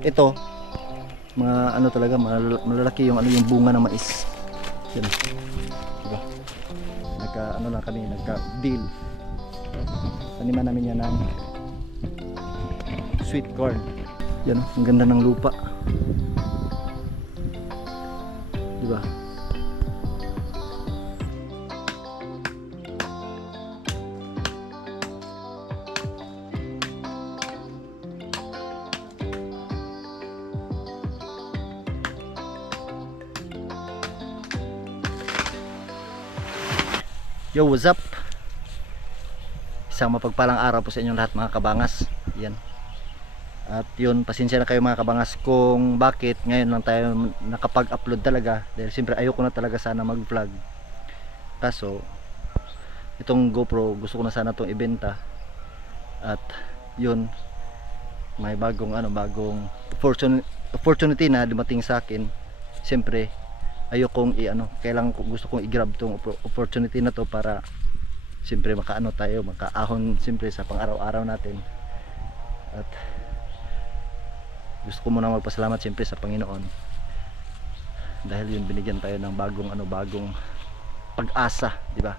ito mga ano talaga malalaki yung ano yung bunga ng mais. Yan. Diba? Nagka ano lang kami, nagka deal. Taniman namin yan ng sweet corn. Yan, ang ganda ng lupa. Diba? Yo, what's up? Isang mapagpalang araw po sa inyong lahat mga kabangas. Yan. At yun, pasensya na kayo mga kabangas kung bakit ngayon lang tayo nakapag-upload talaga. Dahil siyempre ayoko na talaga sana mag-vlog. Kaso, itong GoPro gusto ko na sana itong ibenta. At yun, may bagong opportunity na dumating sa akin. Siyempre, ayokong gusto kong i-grab tong opportunity na to para siyempre makaahon siyempre sa pang-araw-araw natin. At gusto ko muna magpasalamat siyempre sa Panginoon dahil yun binigyan tayo ng bagong pag-asa, di ba?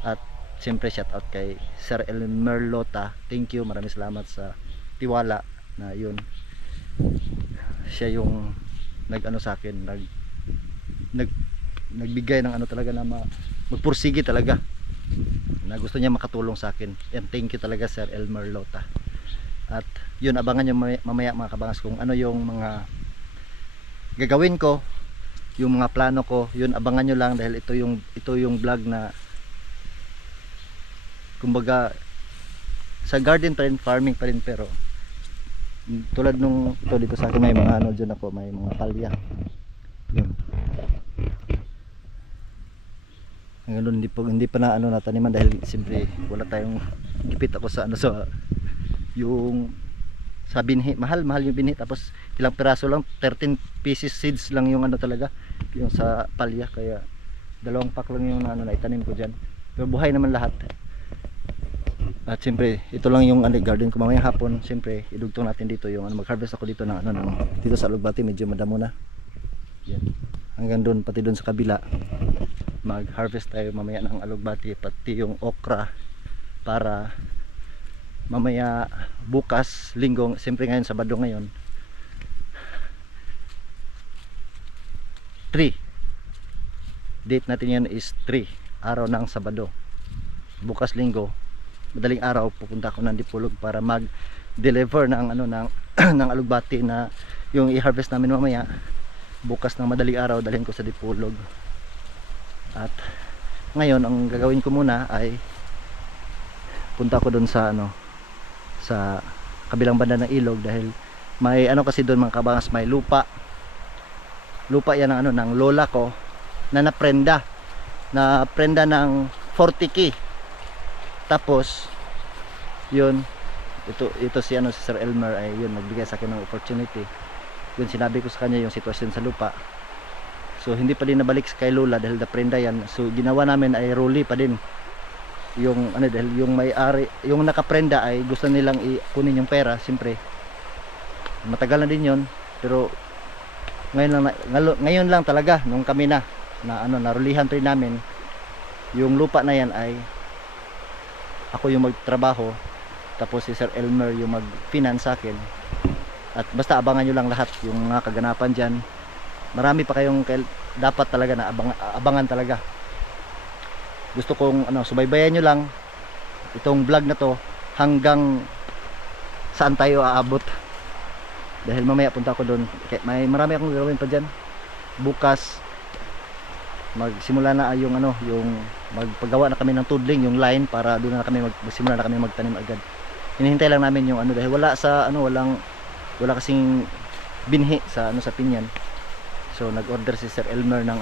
At siyempre shout out kay Sir Elmer Lota. Thank you, maraming salamat sa tiwala na yun. Siya yung sa akin, nagbigay ng talaga na magpursige talaga na gusto niya makatulong sa akin. And thank you talaga Sir Elmer Lota. At yun, abangan nyo mamaya mga kabangas kung ano yung mga gagawin ko, yung mga plano ko. Yun, abangan nyo lang dahil ito yung vlog na kumbaga sa garden pa rin, farming pa rin, pero tulad nung dito sa akin may mga dyan ako, may mga palya. Yun. Ngayon hindi pa na nataniman dahil siyempre wala tayong gipit ako sa yung sa binhi. Mahal yung binhi, tapos ilang piraso lang, 13 pieces seeds lang yung talaga yung sa palya, kaya 2 pack lang yung na itanim ko diyan. Pero buhay naman lahat. At siyempre ito lang yung garden ko. Mamayang hapon siyempre idugtong natin dito yung mag-harvest ako dito ng dito sa Alugbati, medyo madamo na. Yan. Hanggang doon, pati doon sa kabila mag-harvest tayo mamaya ng alugbati, pati yung okra, para mamaya bukas, linggo, siyempre ngayon Sabado ngayon, 3 date natin yan is 3 araw ng Sabado. Bukas linggo, madaling araw pupunta ako ng Dipolog para mag-deliver ng ng alugbati na yung i-harvest namin mamaya. Bukas ng madaling araw dalhin ko sa Dipolog. At ngayon ang gagawin ko muna ay punta ko doon sa sa kabilang banda ng ilog, dahil may kasi doon mga kabangas, may lupa yan ng lola ko na naprenda ng 40K. Tapos yun, ito si si Sir Elmer ay yun nagbigay sa akin ng opportunity. Yun, sinabi ko sa kanya yung sitwasyon sa lupa. So hindi pa din nabalik kay lola dahil naprenda yan. So ginawa namin ay rolly pa din yung dahil yung may-ari, yung nakaprenda ay gusto nilang kunin yung pera. Siyempre matagal na din yon, pero ngayon lang talaga nung kami na narulihan rin namin yung lupa na yan, ay ako yung magtrabaho, tapos si Sir Elmer yung mag-finance sa akin. At basta abangan nyo lang lahat yung mga kaganapan dyan. Marami pa kayong dapat talaga na abangan talaga. Gusto kong subaybayan nyo lang itong vlog na to hanggang saan tayo aabot, dahil mamaya punta ako doon. May marami akong gagawin pa dyan. Bukas magsimula na yung magpagawa na kami ng tudling, yung line, para doon na kami magsimula na kami magtanim agad. Hinihintay lang namin yung dahil wala kasing binhi sa sa pinyan. So nag-order si Sir Elmer ng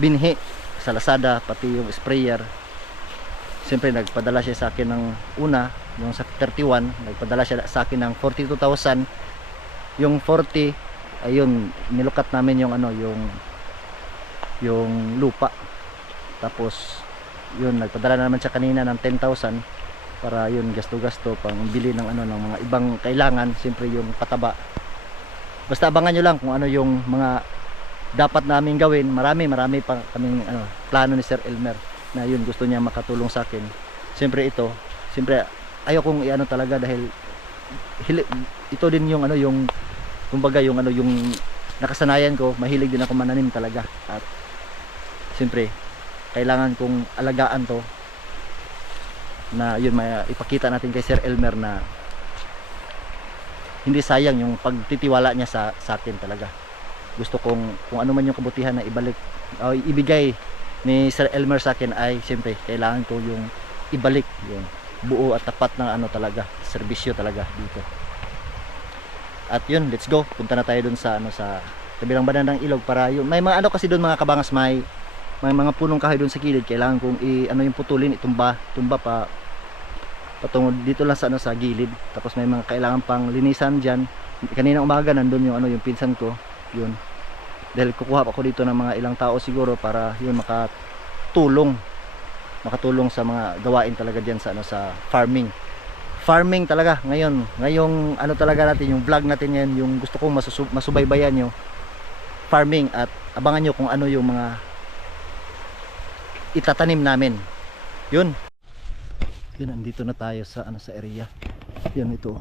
binhi sa Lazada, pati yung sprayer. Siyempre nagpadala siya sa akin ng una, yung sa 31, nagpadala siya sa akin ng 42,000. Yung 40, ayun, nilukat namin yung lupa. Tapos yun, nagpadala na naman siya kanina ng 10,000. para yun gasto-gasto pang bili ng ano ng mga ibang kailangan, siyempre yung pataba. Basta abangan nyo lang kung ano yung mga dapat namin gawin. Marami pa kaming ano, plano ni Sir Elmer na yun gusto niya makatulong sa akin. Siyempre ayaw kong iano talaga dahil ito din yung ano yung kumbaga yung ano yung nakasanayan ko, mahilig din ako mananim talaga at siyempre kailangan kong alagaan to na yun ipakita natin kay Sir Elmer na hindi sayang yung pagtitiwala niya sa akin talaga. Gusto kong kung ano man yung kabutihan na ibigay ni Sir Elmer sa akin ay siyempre kailangan ko yung ibalik yung buo at tapat na ano talaga, serbisyo talaga dito. At yun, let's go. Punta na tayo dun sa ano sa kabilang bandang ilog para yun. May mga ano kasi dun mga kabangas, may mga punong kahoy dun sa kilid. Kailangan kong ano yung putulin, tumba pa patungo dito lang sa ano sa gilid. Tapos may mga kailangan pang linisan diyan. Kanina umaga nandun yung ano yung pinsan ko, yun. Dahil kukuha ako dito ng mga ilang tao siguro para yun makatulong sa mga gawain talaga diyan sa ano sa farming talaga ngayong ano talaga natin yung vlog natin ngayon, yung gusto kong masubaybayan yung farming at abangan nyo kung ano yung mga itatanim namin. Yun andito na tayo sa ano sa area. Yun ito.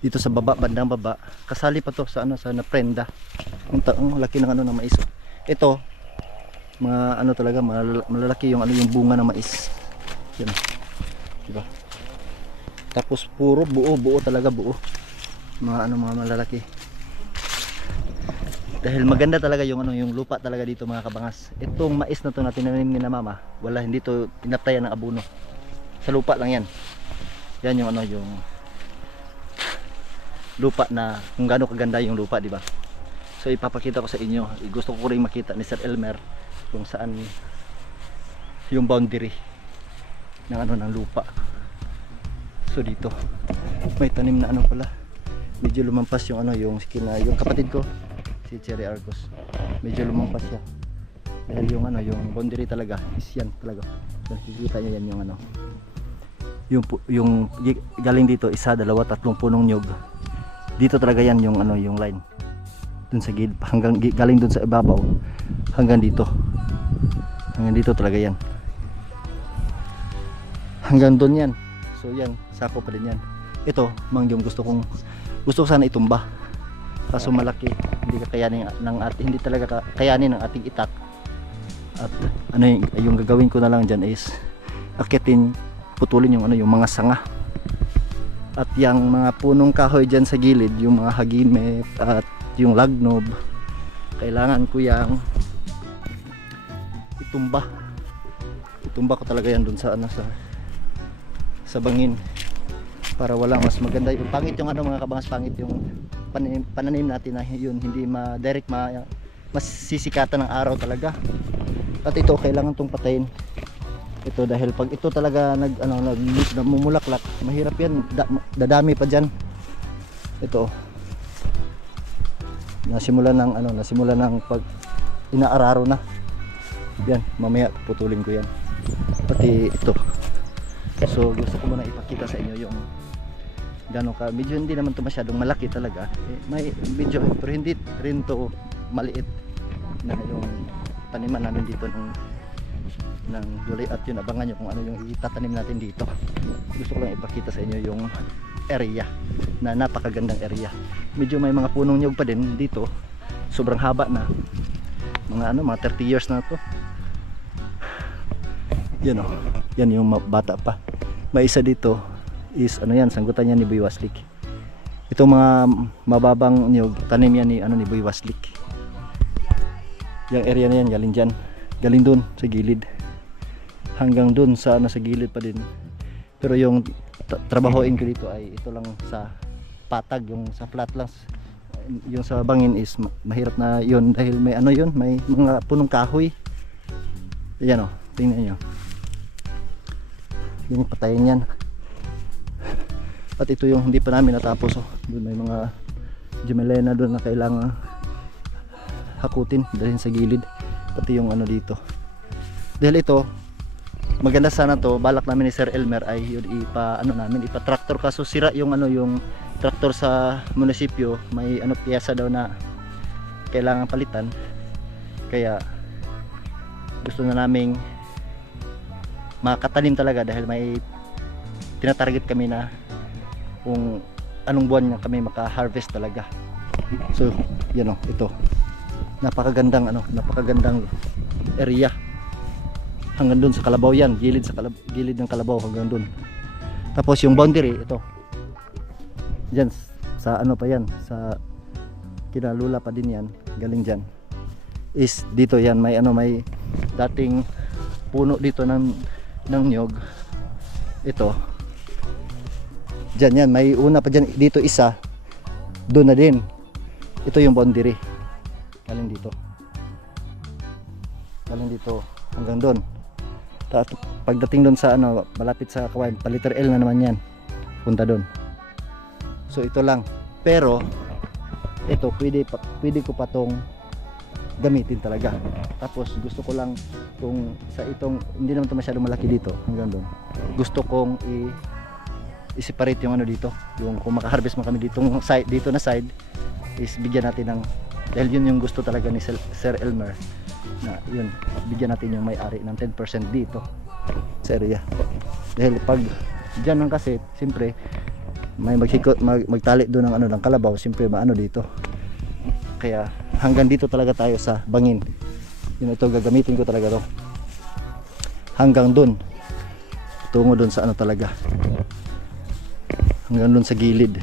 Dito sa baba, bandang baba. Kasali pa to sa ano sa naprenda. Ang laki ng ano ng mais. Ito mga ano talaga malalaki yung ano yung bunga ng mais. Yan. Diba? Tapos puro buo talaga buo. Mga ano mga malalaki. Dahil maganda talaga yung ano yung lupa talaga dito mga kabangas. Itong mais na to na tinanim ni na mama, wala hindi to inaptayan ng abono. Sa lupa lang yan. Yan yung ano yung lupa na kung gaano kaganda yung lupa, di ba? So ipapakita ko sa inyo. Gusto ko rin makita ni Sir Elmer kung saan yung boundary ng ano ng lupa. So dito may tanim na ano pala. Medyo lumampas yung ano yung kapatid ko si Cherry Argos. Medyo lumampas siya. Dahil yung ano yung boundary talaga is yan talaga. Nakikita niyo yan yung ano. Yung galing dito 1, 2, 3 punong nyug. Dito talaga yan yung ano yung line. Dun sa gilid hanggang galing dun sa ibabaw hanggang dito. Hanggang dito talaga yan. Hanggang dun yan. So yan, sako pa din yan. Ito, yung gusto ko sana itumba. Kaso malaki, hindi kakayanin hindi talaga kayanin ng ating itak. At ano yung gagawin ko na lang diyan is akitin, putulin yung ano yung mga sanga. At yung mga punong kahoy diyan sa gilid, yung mga hagime at yung lagnob, kailangan ko yang itumba ko talaga yan dun sa ano sa bangin para wala mas maganda yung pangit yung ano mga kabangas, pangit yung pananim natin na yun hindi direct masisikatan ng araw talaga. At ito kailangan tong patayin ito dahil pag ito talaga namumulaklak, mahirap yan, dadami pa dyan. Ito nasimulan ng pag inaararo na yan, mamaya putulin ko yan pati ito. So gusto ko muna ipakita sa inyo yung gano'n ka, medyo hindi naman to masyadong malaki talaga may medyo, pero hindi rin to maliit na yung taniman namin dito ng gulay. At yun, abangan nyo kung ano yung itatanim natin dito. Gusto ko lang ipakita sa inyo yung area na napakagandang area. Medyo may mga punong nyug pa din dito, sobrang haba na, mga 30 years na to. Yan o, yan yung bata pa. May isa dito is sanggutan yan ni Boy Waslik. Itong mga mababang nyug, tanim yan ni Boy Waslik. Yung area na yan galing dun sa gilid hanggang dun sa gilid pa din. Pero yung trabahoin ko dito ay ito lang sa patag, yung sa flat lang. Yung sa bangin is mahirap na yun dahil may may mga punong kahoy. Ayan o, tingnan nyo. Yung patayin yan. At ito yung hindi pa namin natapos. Doon may mga gemelena doon na kailangan hakutin dahil sa gilid. Pati yung dito. Dahil ito maganda sana to, balak namin ni Sir Elmer ay yun ipa-tractor, kaso sira yung yung tractor sa munisipyo, may piyesa daw na kailangan palitan, kaya gusto na naming makatanim talaga dahil may tinatarget kami na kung anong buwan na kami maka-harvest talaga. So yan ito, napakagandang area. Hanggang dun sa kalabaw yan, gilid ng kalabaw hanggang dun. Tapos yung boundary ito, dyan sa pa yan, sa kinalula pa din yan, galing dyan is dito yan, may may dating puno dito ng nyog. Ito dyan yan, may una pa dyan dito isa, doon na din. Ito yung boundary, galing dito hanggang doon. Pagdating doon sa malapit sa kawain, paliter L na naman yan, punta doon. So ito lang, pero ito pwede ko pa tong gamitin talaga. Tapos gusto ko lang kung sa itong, hindi naman ito masyadong malaki dito hanggang doon, gusto kong i-separate yung dito, yung kung maka-harvest mo kami ditong side, dito na side is bigyan natin ng, dahil yun yung gusto talaga ni Sir Elmer, na yun, bigyan natin yung may-ari ng 10% dito sa area. Dahil pag dyan ng kasi, siyempre may magtali doon ng ng kalabaw, siyempre maano dito. Kaya hanggang dito talaga tayo sa bangin. Yun, ito gagamitin ko talaga to hanggang doon, tungo doon sa talaga, hanggang doon sa gilid,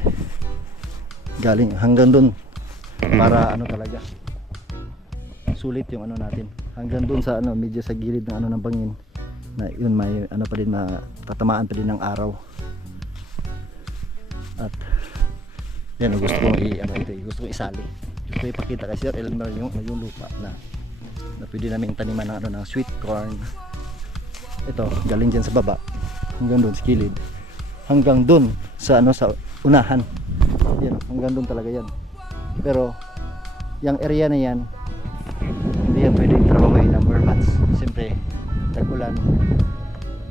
galing hanggang doon para talaga sulit yung natin, hanggang doon sa medyo sa gilid ng ng bangin, na yun may pa din, matatamaan pa din ng araw. At yan, gusto kong gusto kong isali, gusto kong ipakita kay Sir Elmer yung lupa na pwede namin taniman ng sweet corn. Ito galing dyan sa baba hanggang doon sa gilid, hanggang doon sa sa unahan, yan, hanggang doon talaga yan. Pero yung area na yan hindi yan pwedeng trabahoy ng 4 months. Siyempre tag-ulan,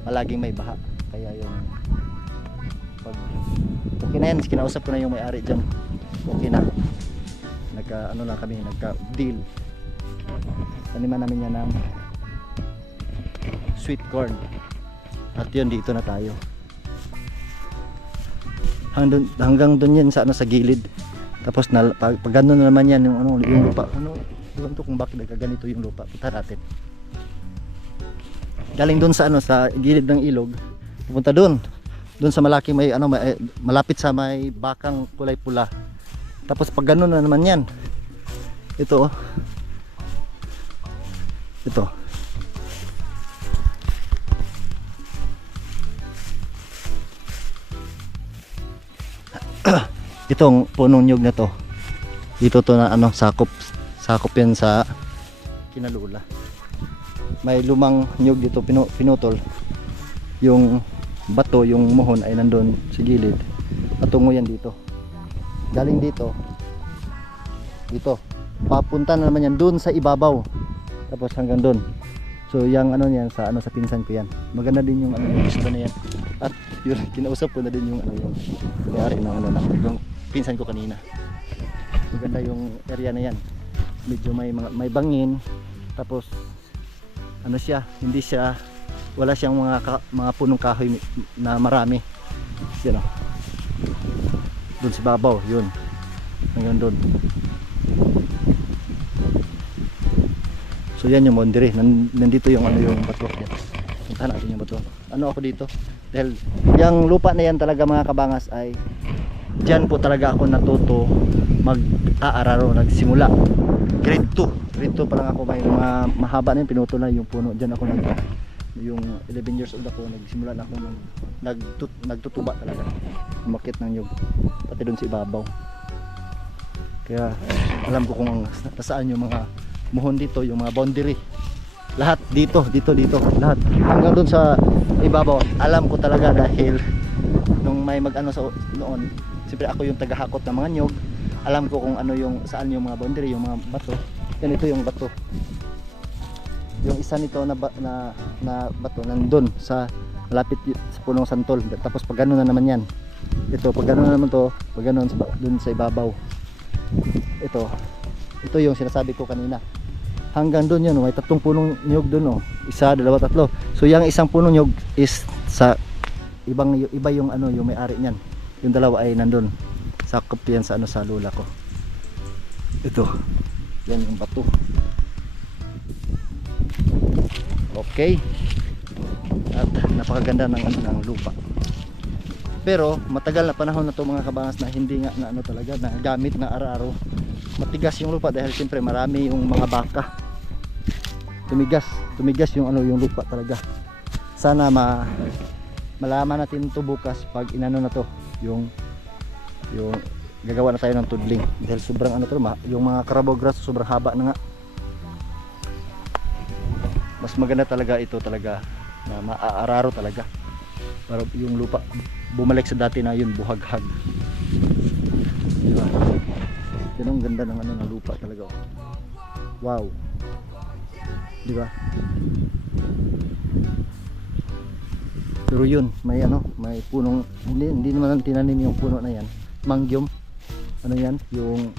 malaging may baha, kaya yung pag okay na yan, kinausap ko na yung may-ari dyan, okay na, lang kami, nagka-deal, taniman namin yan ng sweet corn. At yun, dito na tayo hanggang doon yan sa sa gilid. Tapos pag gano'n na naman yan yung lupa, iwan to kung bakit nagkaganito yung lupa, punta natin. Galing doon sa sa gilid ng ilog, pupunta doon sa malaki, may malapit sa may bakang kulay pula. Tapos pag gano'n na naman yan, ito itong punong nyug na to, dito to na sakop yan sa kinalula. May lumang nyug dito pinutol, yung bato, yung muhon ay nandun sa gilid, patungo yan dito, galing dito papunta na naman yan dun sa ibabaw, tapos hanggang dun. So yung yan sa sa pinsan ko yan, maganda din yung yung pista na yan. At yun, kinausap ko na din yung yung may-ari ng yung pinsan ko kanina. Maganda yung area na yan, medyo may bangin, tapos siya, hindi siya, wala siyang mga punong kahoy na marami. Yan doon sa babaw, yun, hanggang doon. So yan yung boundary, nandito yung yung bato. Puntahan natin yung bato. Ako dito, dahil yung lupa na yan talaga mga kabangas, ay dyan po talaga ako natuto mag-aararo, nagsimula grade 2 pa lang ako, may mga mahaba na yung pinutol na yung puno. Dyan ako yung 11 years old ako, nagsimula na ako nagtutuba talaga, umakit ng nyug pati doon sa ibabaw. Kaya alam ko kung nasaan yung mga muhon dito, yung mga boundary, lahat dito, lahat hanggang doon sa ibabaw. Alam ko talaga dahil nung may sa noon, siyempre ako yung tagahakot ng mga nyug, alam ko kung yung saan yung mga boundary, yung mga bato. Yan, ito yung bato. yung isa nito na bato nandun sa malapit sa punong santol. Tapos pag gano'n na naman yan, ito pag gano'n na naman to, pag gano'n dun sa ibabaw, ito yung sinasabi ko kanina, hanggang dun yun, may 3 punong nyug dun, oh. 1, 2, 3. So yung isang punong nyug is sa iba yung ano, yung may-ari niyan. Yung dalawa ay nandun, sakop yan sa ano, sa lula ko. Ito yan yung bato. Okay, at napakaganda ng ano, ng lupa. Pero matagal na panahon na to mga kabangas na hindi nga na ano talaga na gamit na araw-araw. Matigas yung lupa dahil siyempre marami yung mga baka. Tumigas yung ano, yung lupa talaga. Sana malaman natin to bukas pag inano na to, yung gagawa na tayo ng tudling dahil sobrang ano to, yung mga Carabao grass sobrang haba na nga. Mas maganda talaga ito talaga na maaararo talaga para yung lupa bumalik sa dati na yun, buhaghag. Diba? Yan ang ganda ng ano, ng lupa talaga, oh. Wow, diba? Pero yun, may ano, may punong, hindi naman tinanim yung puno na yan, mangyom, ano yan, yung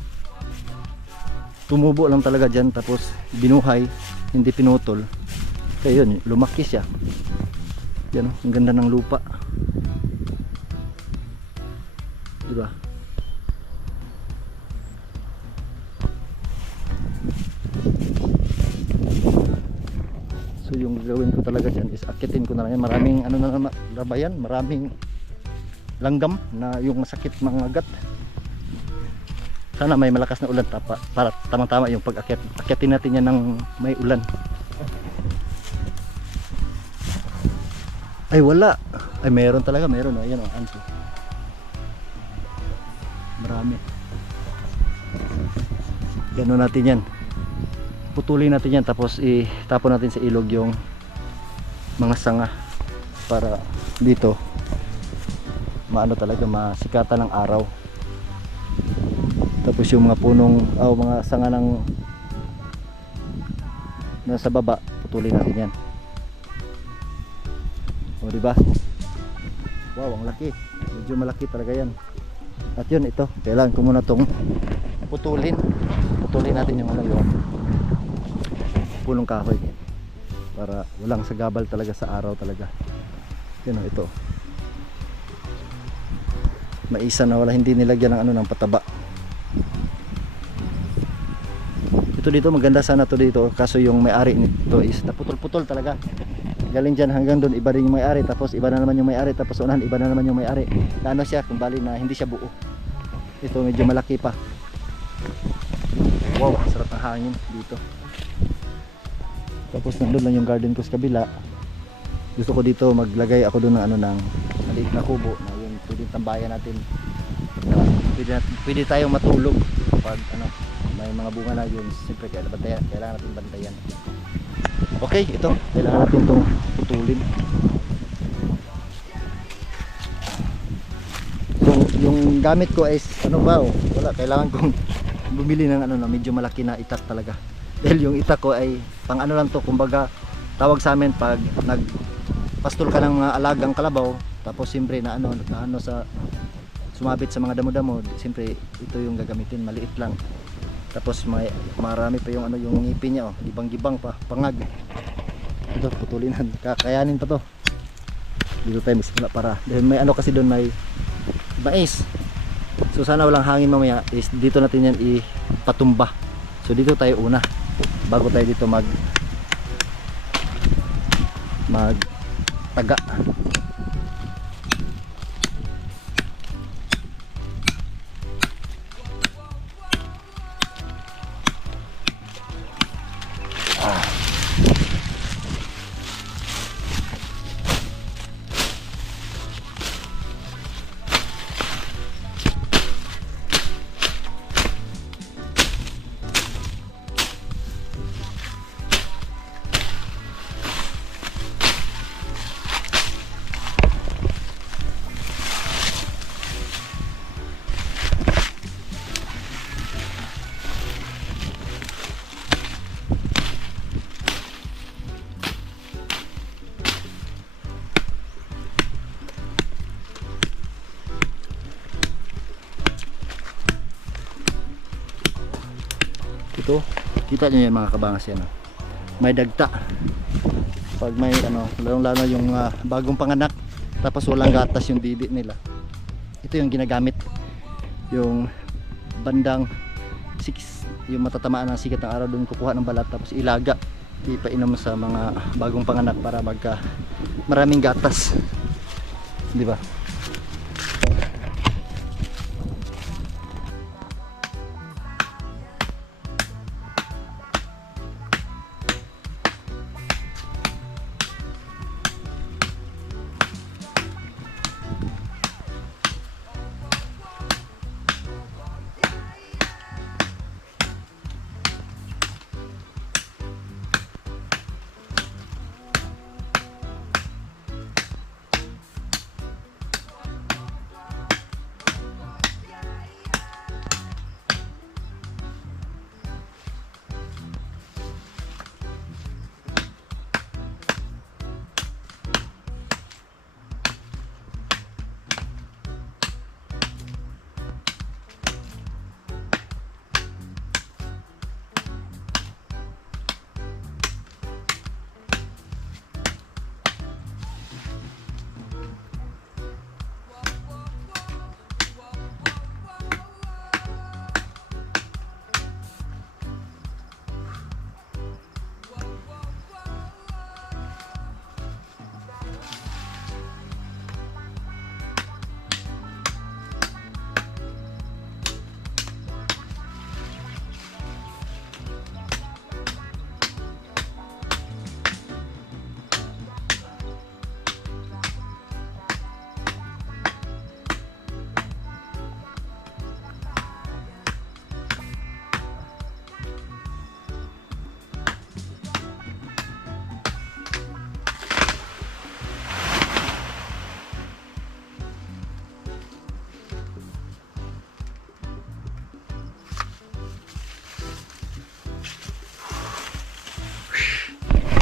tumubo lang talaga dyan, tapos binuhay, hindi pinutol. Kaya yun, lumaki siya. Yan, ang ganda ng lupa, diba? So yung gagawin ko talaga dyan is akitin ko na lang yan. Maraming ano na labayan, maraming langgam na yung masakit mga gat. Sana may malakas na ulan para tamang-tama yung pag-akit. Akitin natin yan ng may ulan. Ay wala. Ay meron talaga, meron. Ayan o, anso. Marami. Gano'n natin yan. Putulin natin yan, tapos itapon natin sa ilog yung mga sanga para dito maano talaga, masikatan ng araw. Tapos yung mga punong mga sanga ng nasa baba, putulin natin yan. O diba? Wow, ang laki. Medyo malaki talaga yan. At yun, ito, kailangan ko muna tong putulin natin yung ano, yung punong kahoy para walang sagabal talaga sa araw talaga. Yan o, ito maisa na wala, hindi nilagyan ng ano, ng pataba. Ito dito maganda sana to dito, kaso yung may-ari nito is naputol-putol talaga. Galing dyan hanggang doon, iba rin yung may-ari, tapos iba na naman yung may-ari, tapos unahan iba na naman yung may-ari. Ano siya, kung bali na hindi siya buo. Ito medyo malaki pa. Wow, sarap ng hangin dito. Tapos nandun lang yung garden ko sa kabila. Gusto ko dito maglagay ako doon ng ano, ng maliit na kubo na yung pwedeng tambayan natin. Pwede tayong matulog pag ano, may mga bunga na yun. Siyempre kailangan natin bantayan. Okay, ito kailangan natin itong putulin. So yung gamit ko is ano ba, wala, kailangan kong bumili ng ano na medyo malaki na itak talaga. Dahil yung itak ko ay pang ano lang to, kumbaga tawag sa amin pag nagpastol ka ng mga alagang kalabaw, tapos siyempre na ano sa sumabit sa mga damo-damo, siyempre ito yung gagamitin, maliit lang. Tapos marami pa yung ano, yung ngipin niya, gibang-gibang pa, pangag. Ito putulinan, kakayanin pa to. Dito tayo magsimula para dahil may ano kasi doon, may mais. So sana walang hangin mamaya, is dito natin yan ipatumba. So dito tayo una bago tayo dito mag taga. dito. Kita nyo yan mga kabangas yan. May dagta. Pag may ano, lalo yung bagong panganak, tapos walang gatas yung bibi nila. Ito yung ginagamit. Yung bandang 6, yung matatamaan ng sikat ng araw, doon kukuha ng balat tapos ilaga. Ipainom sa mga bagong panganak para magka maraming gatas. Di ba?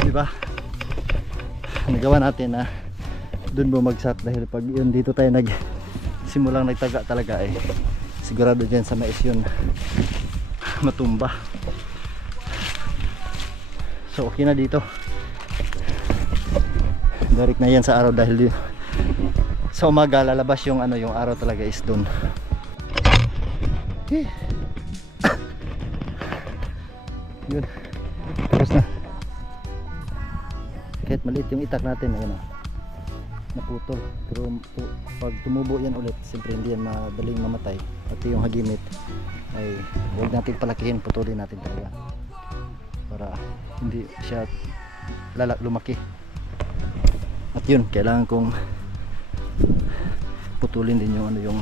Diba? Nagawa natin na dun bumagsak dahil pag yun dito tayo simulang nagtaga talaga eh sigurado dyan sa mais yun matumba. So okay na dito, direct na yan sa araw dahil sa umaga lalabas yung ano, yung araw talaga is dun. Yun, tapos na. Kahit maliit yung itak natin, ayun o, naputol. Pero pag tumubo yan ulit, siyempre hindi yan madaling mamatay. Pati yung hagimit ay huwag natin palakihin, putulin natin talaga para hindi siya lumaki. At yun, kailangan kong putulin din yung ano, yung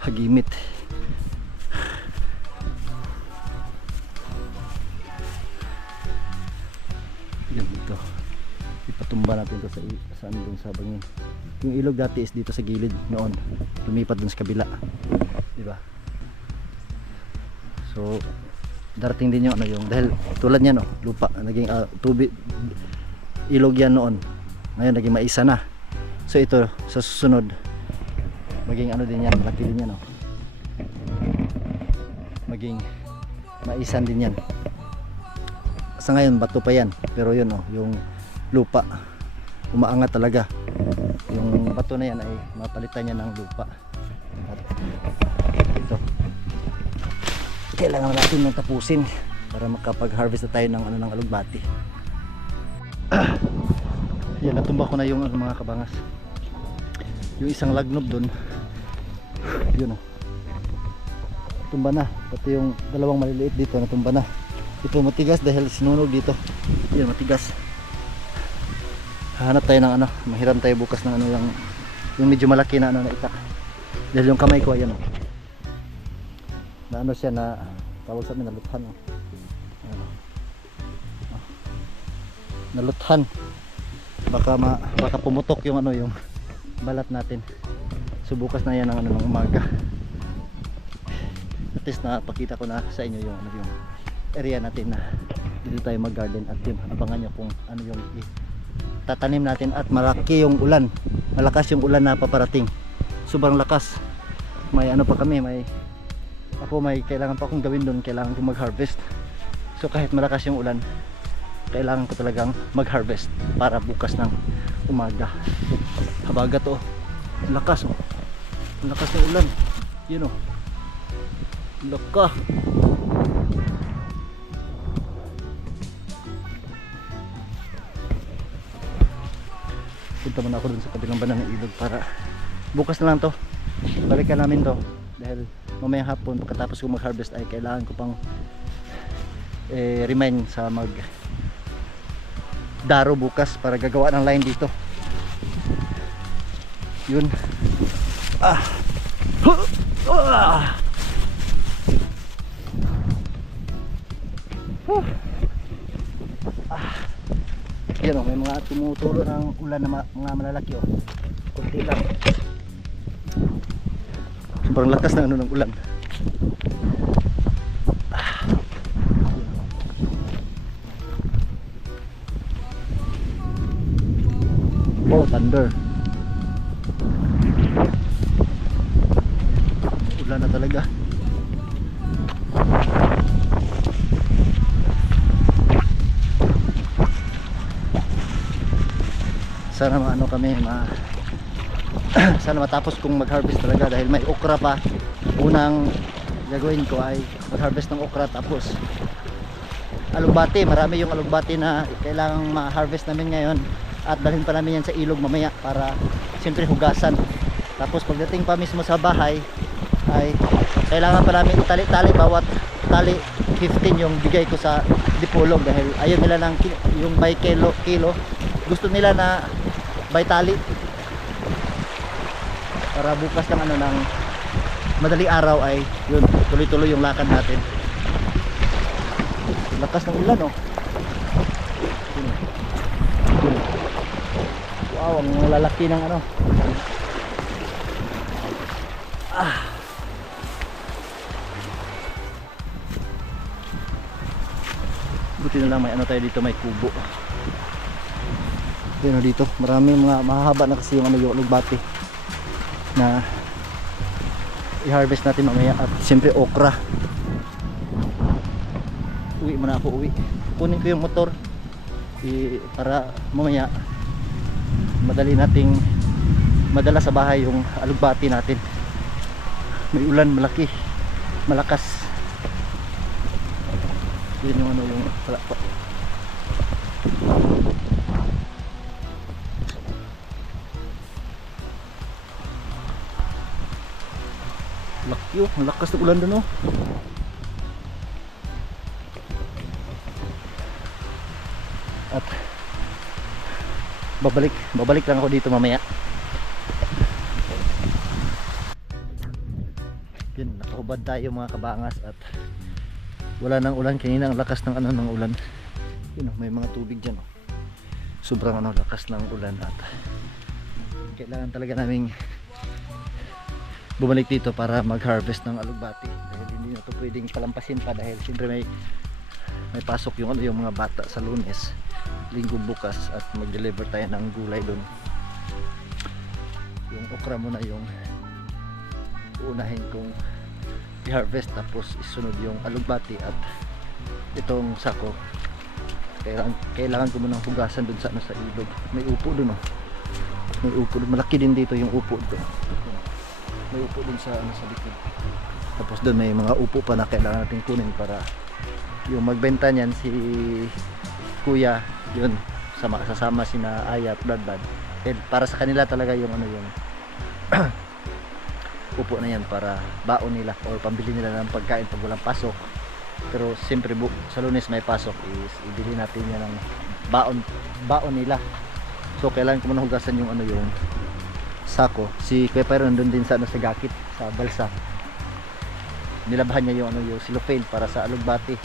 hagimit. Yun dito, ipatumba natin to sa ano dun sa bangin. Yung ilog dati is dito sa gilid noon, lumipat dun sa kabila, di ba? So darating din yung ano, yung dahil tulad niyan, lupa naging tubig, ilog yan noon, ngayon naging maisa na. So ito sa susunod maging ano din yan, malaki din yan, maging maisan din yan. Sa ngayon bato pa yan, pero yun yung lupa umaangat talaga. Yung bato na yan ay mapalitan niya ng lupa. At ito, kailangan natin nang tapusin para makapag-harvest na tayo ng ano, ng alugbati. Yan, natumba ko na yung ano, mga kabangas. Yung isang lagnob dun, yun tumba na. Pati yung dalawang maliliit dito natumba na. Ito matigas dahil sinunog dito. Yan, matigas. Hahanap tayo ng ano, mahiram tayo bukas ng ano, yung medyo malaki na ano na itak. Dahil yung kamay ko ayan na ano siya, na tawag sa amin naluthan. Naluthan. Baka pumutok yung ano, yung balat natin. So bukas na yan ang ano ng umaga. At least napakita ko na sa inyo yung ano, yung area natin na dito tayo mag-garden. At abangan nyo kung ano yung tatanim natin. At malaki yung ulan, malakas yung ulan na paparating, sobrang lakas. May ano pa kami, may ako may kailangan pa akong gawin doon, kailangan kong mag-harvest. So kahit malakas yung ulan, kailangan ko talagang mag-harvest para bukas ng umaga. Habagat oh, ang lakas oh, ang lakas ng ulan, yun oh, laka. Punta muna ako dun sa kabilang banda ng ilog para bukas na lang to, balikan namin to, dahil mamayang hapon pagkatapos ko mag-harvest ay kailangan ko pang remind sa mag daro bukas para gagawa ng line dito. Yun. Yan o, may mga tumutulo ng ulan na mga malalaki o. Kunti lang. Sobrang lakas ng ng ulan. Oh, thunder. Ulan na talaga. Sana maano kami sana matapos kong mag-harvest talaga, dahil may okra pa. Unang gagawin ko ay mag-harvest ng okra, tapos alugbati. Marami yung alugbati na kailangang ma-harvest namin ngayon at dalhin pa namin yan sa ilog mamaya para siyempre hugasan. Tapos pagdating pa mismo sa bahay ay kailangan pa namin itali-tali, bawat tali 15 yung bigay ko sa dipolog, dahil ayaw nila ng yung by kilo, gusto nila na by tali para bukas ng ng madaling araw ay yun, tuloy-tuloy yung lakad natin. Lakas ng ulan oh. Wow, ang lalaki ng buti na lang may tayo dito, may kubo. Yun dito, marami mga mahahaba na kasi yung yung alugbati na i-harvest natin mamaya. At siyempre okra. Uwi muna ako, kunin ko yung motor para mamaya madali nating madala sa bahay yung alugbati natin. May ulan, malakas. Yun yung yung lakyo, ang lakas ng ulan doon oh. At babalik lang ako dito mamaya. Yun, nakahubad tayo mga kabangas at wala nang ulan kanina. Ang lakas ng ng ulan. Yun oh, may mga tubig dyan oh. Sobrang lakas ng ulan at kailangan talaga naming bumalik dito para mag-harvest ng alugbati, dahil hindi na ito pwedeng palampasin pa, dahil siyempre may pasok yung yung mga bata sa Lunes, Linggo bukas, at mag-deliver tayo ng gulay doon. Yung okra muna yung uunahin kong i-harvest, tapos isunod yung alugbati at itong sako. Kailangan ko munang hugasan doon sa ilog. May upo doon oh. May upo doon. Malaki din dito yung upo doon. May upo dun sa likod. Tapos doon may mga upo pa na kailangan natin kunin para yung magbenta niyan si kuya, yun sasama sina Aya at Bradbad. Para sa kanila talaga yung yung upo na yan para baon nila or pambili nila ng pagkain pag walang pasok. Pero siyempre sa Lunes may pasok, is ibili natin yan ng baon nila. So kailangan ko muna hugasan yung yung sako. Si Kuya Pyro nandun din sa sa gakit, sa balsa. Nilabahan niya yung yung cellophane para sa alugbati.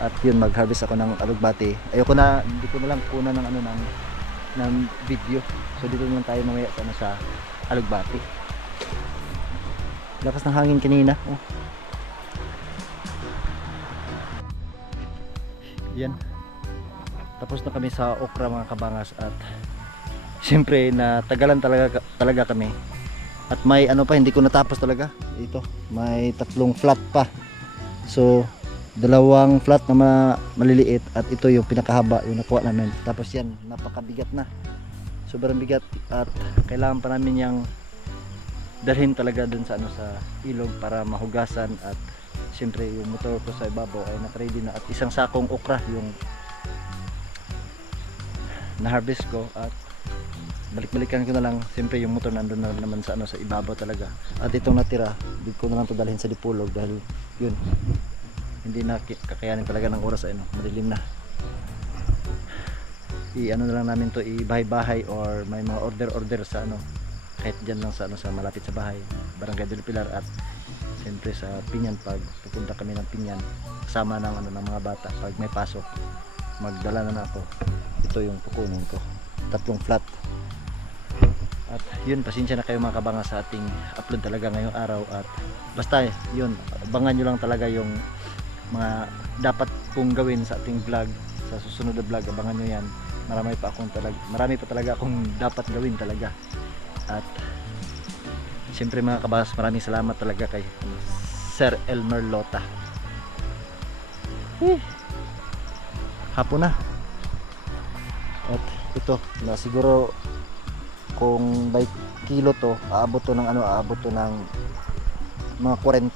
At yun, mag-harvest ako ng alugbati. Ayoko na, hindi ko na lang kunan ng ng video. So dito naman tayo mamaya sa alugbati. Lakas ng hangin kanina oh. Yan. Tapos na kami sa okra mga kabangas, at siyempre na tagalan talaga kami At may ano pa, hindi ko natapos talaga. Ito, may 3 flat pa. So, 2 flat na maliliit at ito yung pinakahaba yung nakuha namin. Tapos yan, napakabigat na. Sobrang bigat at kailangan pa namin yung dalhin talaga dun sa ano, sa ilog para mahugasan. At siyempre yung motor ko sa ibabaw ay naka-ready na at isang sakong okra yung na-harvest ko. At balik-balikan ko na lang, siyempre yung motor nandun na naman sa ano, sa ibabaw talaga. At itong natira, di ko na lang to dalhin sa Dipolog dahil yun, hindi na kakayanin talaga ng oras, ano, madilim na. I-ano na lang namin to, i-bahay-bahay or may mga order sa ano, kahit dyan lang sa ano, sa malapit sa bahay, Barangay del Pilar. At siyempre sa Pinyan, pag pupunta kami ng Pinyan kasama ng ano, ng mga bata, pag may pasok magdala na ako. Ito yung kukunin ko, 3 flat. At yun, pasensya na kayo mga kabangas sa ating upload talaga ngayong araw. At basta yun, abangan nyo lang talaga yung mga dapat kong gawin sa ating vlog, sa susunod na vlog. Abangan nyo yan, marami pa talaga akong dapat gawin talaga. At siyempre mga kabangas, maraming salamat talaga kay Sir Elmer Lota. Hapon na. At ito na siguro kung by kilo to, aabot to ng mga 40.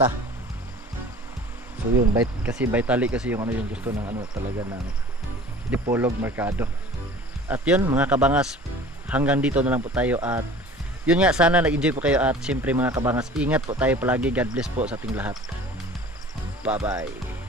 So yun, kasi by tali kasi yung ano, yung gusto ng ano talaga ng Dipolog Mercado. At yun mga kabangas, hanggang dito na lang po tayo. At yun nga, sana nag-enjoy po kayo. At siyempre mga kabangas, ingat po tayo palagi. God bless po sa ating lahat. Bye bye.